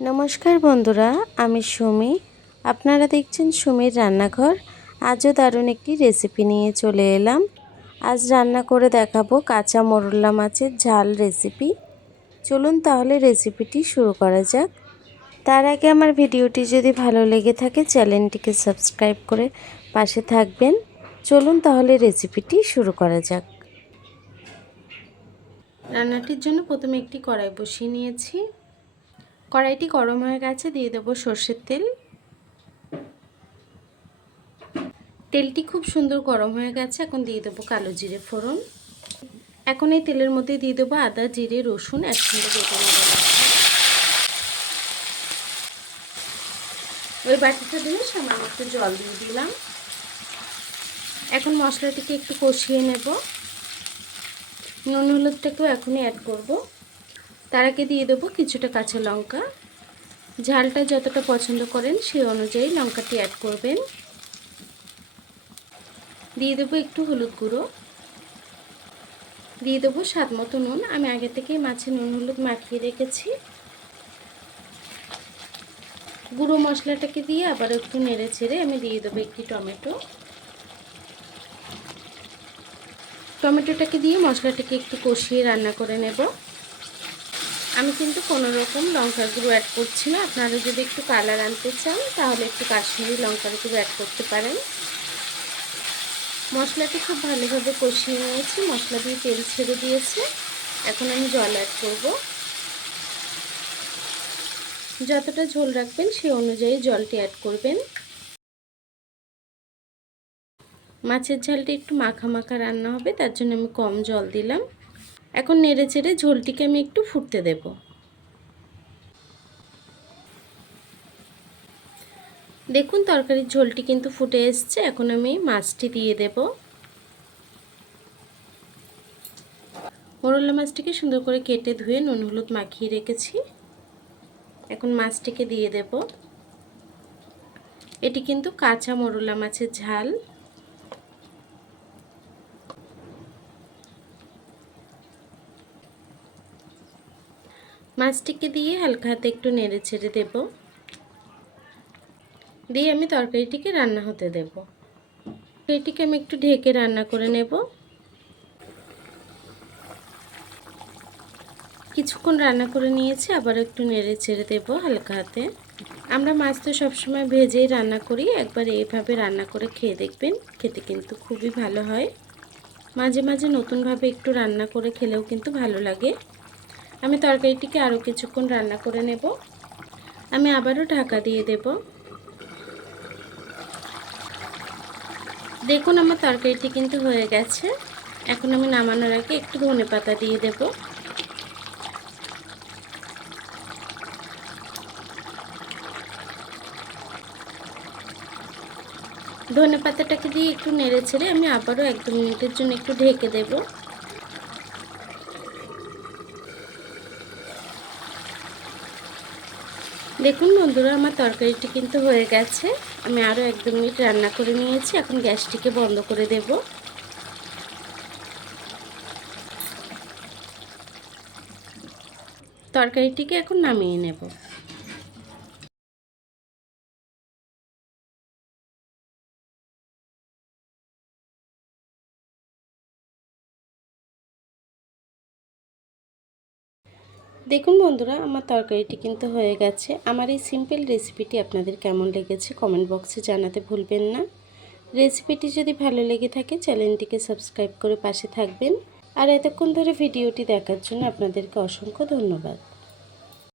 নমস্কার বন্ধুরা, আমি সুমি। আপনারা দেখছেন সুমির রান্নাঘর। আজও দারুণ একটি রেসিপি নিয়ে চলে এলাম। আজ রান্না করে দেখাবো কাঁচা মোরলা মাছের ঝাল রেসিপি। চলুন তাহলে রেসিপিটি শুরু করা যাক। তার আগে আমার ভিডিওটি যদি ভালো লেগে থাকে চ্যানেলটিকে সাবস্ক্রাইব করে পাশে থাকবেন। চলুন তাহলে রেসিপিটি শুরু করা যাক। রান্নাটির জন্য প্রথমে একটি কড়াই বসিয়ে নিয়েছি। কড়াইটি গরম হয়ে গেছে, দিয়ে দেবো সর্ষের তেল। তেলটি খুব সুন্দর গরম হয়ে গেছে, এখন দিয়ে দেবো কালো জিরে ফোড়ন। এখন এই তেলের মধ্যে দিয়ে দেবো আদা, জিরে, রসুন একসঙ্গে বেটে নেব। ওই বাটিটা দিয়ে সামান্য একটু জল দিয়ে দিলাম। এখন মশলাটিকে একটু কষিয়ে নেব। নুন হলুদটাকেও এখনই অ্যাড করব। তার আগে দিয়ে দেবো কিছুটা কাঁচা লঙ্কা। ঝালটা যতটা পছন্দ করেন সেই অনুযায়ী লঙ্কাটি অ্যাড করবেন। দিয়ে দেবো একটু হলুদ গুঁড়ো, দিয়ে দেবো স্বাদ মতো নুন। আমি আগে থেকেই মাছে নুন হলুদ মাখিয়ে রেখেছি। গুঁড়ো মশলাটাকে দিয়ে আবার একটু নেড়ে চেড়ে আমি দিয়ে দেবো একটি টমেটো। টমেটোটাকে দিয়ে মশলাটাকে একটু কষিয়ে রান্না করে নেব। আমি কিন্তু কোনো রকম লঙ্কার গুঁড়ো অ্যাড করছি না। আপনারা যদি একটু কালার আনতে চান তাহলে একটু কাশ্মীরি লঙ্কার গুঁড়ো অ্যাড করতে পারেন। মশলাটি খুব ভালোভাবে কষিয়ে নিয়েছি, মশলা দিয়ে তেল ছেড়ে দিয়েছে। এখন আমি জল অ্যাড করব। যতটা ঝোল রাখবেন সেই অনুযায়ী জলটি অ্যাড করবেন। মাছের ঝালটা একটু মাখা মাখা রান্না হবে, তার জন্য আমি কম জল দিলাম। এখন নেড়ে চেড়ে ঝোলটিকে আমি একটু ফুটতে দেব। দেখুন তরকারির ঝোলটি কিন্তু ফুটে এসছে। এখন আমি মাছটি দিয়ে দেব। মোরলা মাছটিকে সুন্দর করে কেটে ধুয়ে নুন হলুদ মাখিয়ে রেখেছি। এখন মাছটিকে দিয়ে দেব। এটি কিন্তু কাঁচা মোরলা মাছের ঝাল। মাছটিকে দিয়ে হালকা হাতে একটু নেড়ে ছেড়ে দেব, দিয়ে আমি তরকারিটিকে রান্না হতে দেব। এটিকে আমি একটু ঢেকে রান্না করে নেব। কিছুক্ষণ রান্না করে নিয়েছি, আবার একটু নেড়ে ছেড়ে দেব হালকা হাতে। আমরা মাছ তো সবসময় ভেজেই রান্না করি, একবার এইভাবে রান্না করে খেয়ে দেখবেন, খেতে কিন্তু খুবই ভালো হয়। মাঝে মাঝে নতুনভাবে একটু রান্না করে খেলেও কিন্তু ভালো লাগে। আমি তরকারিটিকে আরও কিছুক্ষণ রান্না করে নেব। আমি আবারও ঢাকা দিয়ে দেব। দেখুন আমার তরকারিটি কিন্তু হয়ে গেছে। এখন আমি নামানোর আগে একটু ধনেপাতা দিয়ে দেব। ধনেপাতাটাকে দিয়ে একটু নেড়ে ছেড়ে আমি আবারও 1-2 মিনিটের জন্য একটু ঢেকে দেব। দেখুন বন্ধুরা আমার তরকারিটি কিন্তু হয়ে গেছে। আমি আরও 1-2 মিনিট রান্না করে নিয়েছি। এখন গ্যাসটিকে বন্ধ করে দেব। তরকারিটিকে এখন নামিয়ে নেব। দেখুন বন্ধুরা আমার তরকারিটি কিন্তু হয়ে গেছে। আমার এই সিম্পল রেসিপিটি আপনাদের কেমন লেগেছে কমেন্ট বক্সে জানাতে ভুলবেন না। রেসিপিটি যদি ভালো লেগে থাকে চ্যানেলটিকে সাবস্ক্রাইব করে পাশে থাকবেন। আর এতক্ষণ ধরে ভিডিওটি দেখার জন্য আপনাদেরকে অসংখ্য ধন্যবাদ।